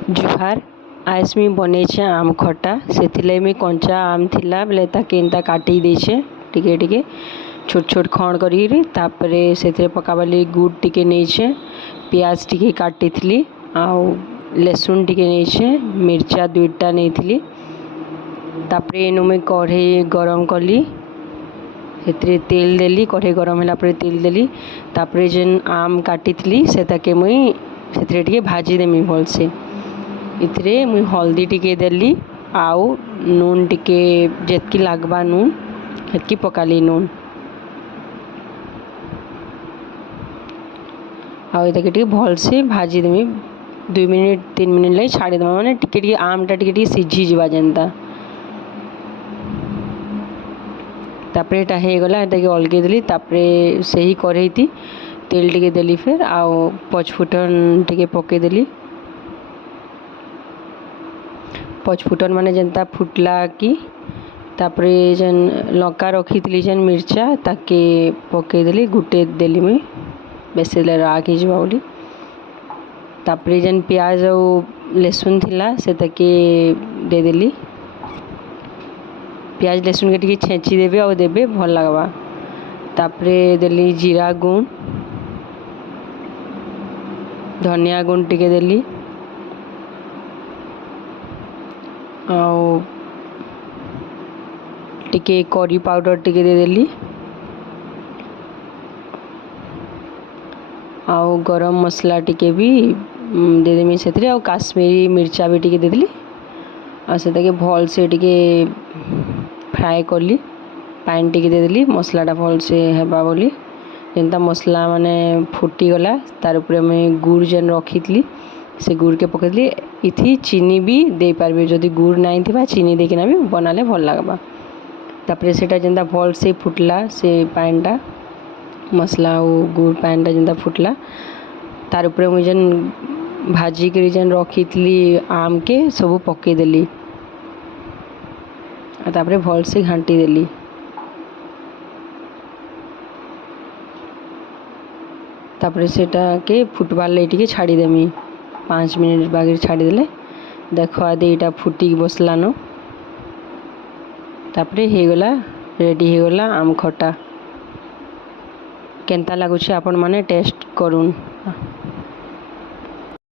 जुहार आज मी बनेछे आम खटा से मी कंचा आम थिला बेले ताके एंता काटी देछे टिके टिके छोट छोट खंड करी तापरे से पकाबाली गुड़ टिके नेछे प्याज टिके काटी थी आउ लहसुन टिके नेछे मिर्चा दुईटा नहीं तापरे एनु मैं कढ़ई गरम कली से तेल देली कढ़ई गरम होला परे तेल देली तापरे जेन आम काटी थी से ताके मुई से टिके भाजी देमी भलसे इतरे मुई हल्दी टिके देली आउ नून टिके जेतकी लागबा नून हेतकी पकाली नून आउ इताके टिके भलसे भाजी देमी 2 मिनिट 3 मिनिट लगे छाड़ी देमा माने टिके टिके आमटा टिके सिझी जीवा जेनता तापरे एटा हे गला एटाके अलगे देली तापरे सही कढ़ई थी तेल टिके देली फिर आउ पचफुटन टिके पके देली पचफुटन माने जेनता फुटला कि तापरे जेन लंका रखी थी जेन मिर्चा ताके पके देली गुटे देली मुई बेसे राग ही जावा बोली तापरे जेन प्याज और लहसुन थिला से ताके दे देली प्याज लहसुन के टिके छेची देबे और देबे भल लागबा तापरे देली जीरा गुण धनिया गुण टिके देली आउ टिके करी पाउडर टिके दे देली आउ गरम मसला टिके भी दे देमी से आउ काश्मीरी मिर्चा भी टिके दे देली आ से ताके भल से टिके फ्राए करली पानी टिके दे देली मसलाटा भल से हेबा बोली जेनता मसला माने फुटी गला तार ऊपर मैं गुड़ जेन रखी थी से गुड़ के पकेली इथि चीनी भी दे पारबे जदि गुड़ नहीं थी चीनी देकिना भी बनाले भल लागबा तापरे सेटा जेनता भल से फुटला से पानीटा मसला और गुड़ पानीटा जेनता फुटला तार ऊपर मुझे जेन भाजी करी जेन रखी थी आम के सब पके देली तापरे भल से घांटी देली तापरे सेटा के फुटबार लई टिके छाड़ी देमी 5 मिनिट बागे छाड़ी देले देखो आदि यहाँ फुटी बसलान तापरे हे गला रेडी हो गला आम खटा केनता लागुचे आपण माने टेस्ट करूँ।